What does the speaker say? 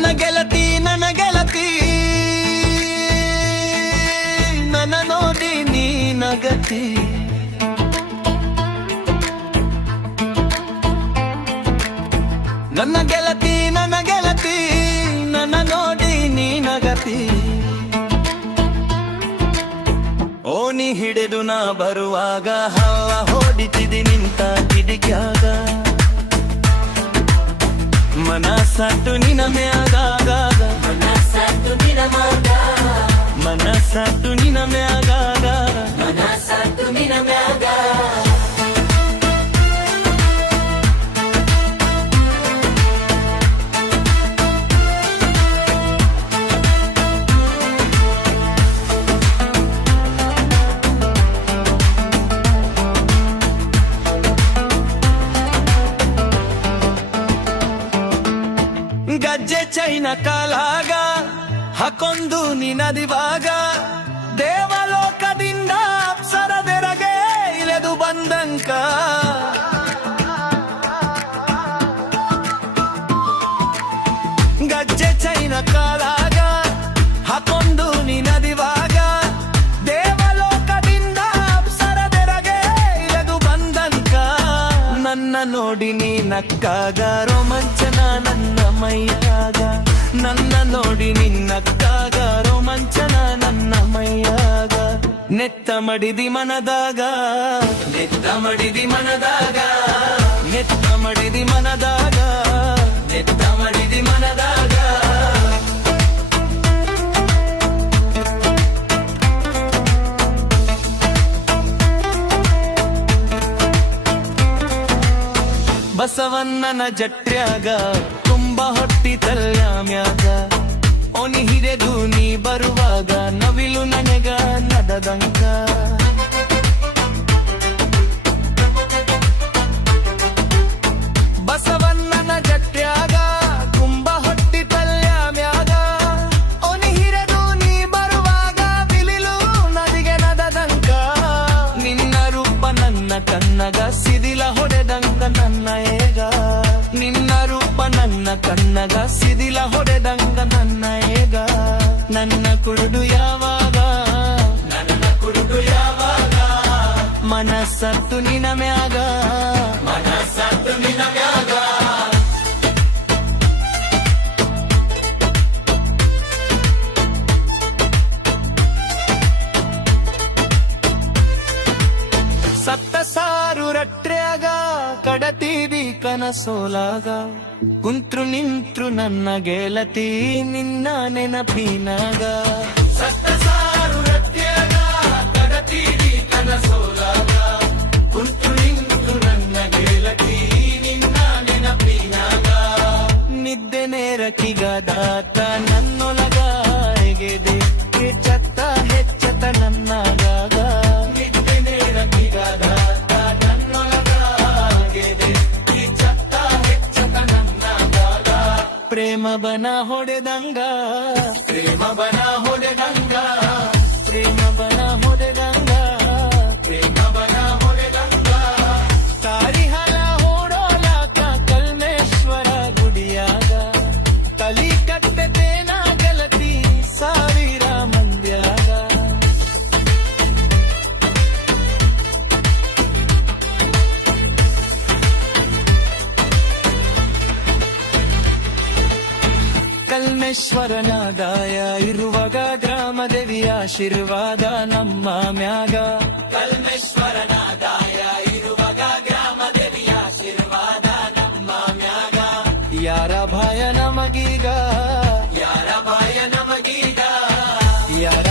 ನನ್ನ ಗೆಳತಿ ನನ್ನ ನೋಡಿ ನೀನಗತಿ ನನ್ನ ಗೆಳತಿ ನನ್ನ ನೋಡಿ ನೀನಗತಿ ಓನಿ ಹಿಡಿದು ನಾ ಬರುವಾಗ ಹವ ಹೊಡಿತಿದಿ ನಿಂತ ಕಿಡಿಕ್ಯಾಗ ಮನಸ್ಸಾತು ನಿನ ಮ್ಯಾಗ ಮನಸ್ಸಾತು ನಿನ ಮ್ಯಾಗ ಮನಸ್ಸಾತು ನಿನ ಮ್ಯಾಗ ಮನಸ್ಸಾತು ನಿನ ಮ್ಯಾಗ ಗಜ್ಜೆ ಚೈನ ಕಾಲಾಗ ಹಾಕೊಂದು ನಿನದಿವಾಗ ದೇವಲೋಕದಿಂದ ಅಪ್ಸರದೆರಗೆ ಇಳೆದು ಬಂದಂಕ ಗಜ್ಜೆ ಚೈನ ಕಾಲಾಗ ಹಾಕೊಂದು ನಿನದಿವಾಗ ದೇವಲೋಕದಿಂದ ಅಪ್ಸರದೆರಗೆ ಇಳೆದು ಬಂದಂಕ ನನ್ನ ನೋಡಿ ನೀ ನಕ್ಕಾಗ ರೋಮಾಂಚನ ನನ್ನ ಮೈಯಾಗ ನನ್ನ ನೋಡಿ ನಿನ್ನಕ್ಕಾಗ ರೋಮಾಂಚನ ನನ್ನ ಮೈಯಾಗ ನೆತ್ತ ಮಡಿದಿ ಮನದಾಗ ನೆತ್ತ ಮಡಿದಿ ಮನದಾಗ ನೆತ್ತ ಮಡಿದಿ ಮನದಾಗ ನೆತ್ತ ಮಡಿದಿ ಮನದಾಗ ಬಸವಣ್ಣನ ಜಟ್ರ್ಯಾಗ ತುಂಬ ಹೊಟ್ಟಿ ತಲ್ಯಾಮ್ಯಾಗ ಓನಿ ಹಿಡಿದು ನೀ ಬರುವಾಗ ನವಿಲು ನನಗ ನಡದಂಕ ಬಸವಣ್ಣನ ಜಟ್ರ್ಯಾಗ ತುಂಬ ಹೊಟ್ಟಿ ತಲ್ಯಾಮ್ಯಾಗ ಓನಿ ಹಿಡಿದು ನೀ ಬರುವಾಗ ಬಿಲಿಲು ನದಿಗೆ ನಡದಂಕ ನಿನ್ನ ರೂಪ ನನ್ನ ಕಣ್ಣಗ ಸಿದಿಲ ಹೊಡೆದಂಗ ನನ್ನ ಏಗ ನಿನ್ನ ರೂಪ ನನ್ನ ಕಣ್ಣಗ ಸಿದಿಲ ಹೊಡೆದಂಗ ನನ್ನ ಏಗ ನನ್ನ ಕುರುಡು ಯಾವಾಗ ನನ್ನ ಕುರುಡು ಯಾವಾಗ ಮನಸ್ಸತ್ತು ನಿನ ಮ್ಯಾಗ ಮನಸ್ಸತ್ತು ನಿನ ಮ್ಯಾಗ ಸತ್ತ ಸಾರು ರಟ್ರ್ಯಾಗ ಕಡತೀದಿ ಕನಸೋಲಾಗ ಕುಂತ್ರು ನಿಂತ್ರು ನನ್ನ ಗೆಳತಿ ನಿನ್ನ ನೆನಪಿನಾಗ ಸತ್ತ ಸಾರು ರಟ್ರ್ಯಾಗ ಕಡತೀದಿ ಕನಸೋಲಾಗ ಕುಂತ್ರು ನಿಂತ್ರು ನನ್ನ ಗೆಳತಿ ನಿನ್ನ ನೆನಪಿನಾಗ ನಿದ್ದೆ ನೇರಕಿಗದಾತ ನನ್ನೊಳಗ ಎಗೆದೆ ಹೆಚ್ಚತ್ತ ಹೆಚ್ಚತ್ತ ನನ್ನಾಗಾಗ ಪ್ರೇಮ ಬನ ಹೊಡೆದಂಗ ಪ್ರೇಮ ಬನ ಹೊಡೆದಂಗ ಪ್ರೇಮ ಬನ ಹೊಡೆದಂಗ ಪ್ರೇಮ ಬನ ಹೊಡೆದಂಗ ತಾರಿಹಲ ಹೊಡೋಲಾಕ ಕಲ್ಮೇಶ್ವರ ಗುಡಿಯಾಗ ತಲಿ ಕಟ್ಟೆತೇನ ಗೆಳತಿ ಸಾವಿರ ಮಂದ್ಯಾಗ ಕಲ್ಮೇಶ್ವರನ ದಾಯ ಇರುವಾಗ ಗ್ರಾಮದೇವಿಯ ಆಶೀರ್ವಾದ ನಮ್ಮ ಮ್ಯಾಗ ಕಲ್ಮೇಶ್ವರನ ದಾಯ ಇರುವಾಗ ಗ್ರಾಮದೇವಿಯ ಆಶೀರ್ವಾದ ನಮ್ಮ ಮ್ಯಾಗ ಯಾರ ಭಯ ನಮಗೀಗ ಯಾರ ಭಯ ನಮಗೀಗ ಯಾರ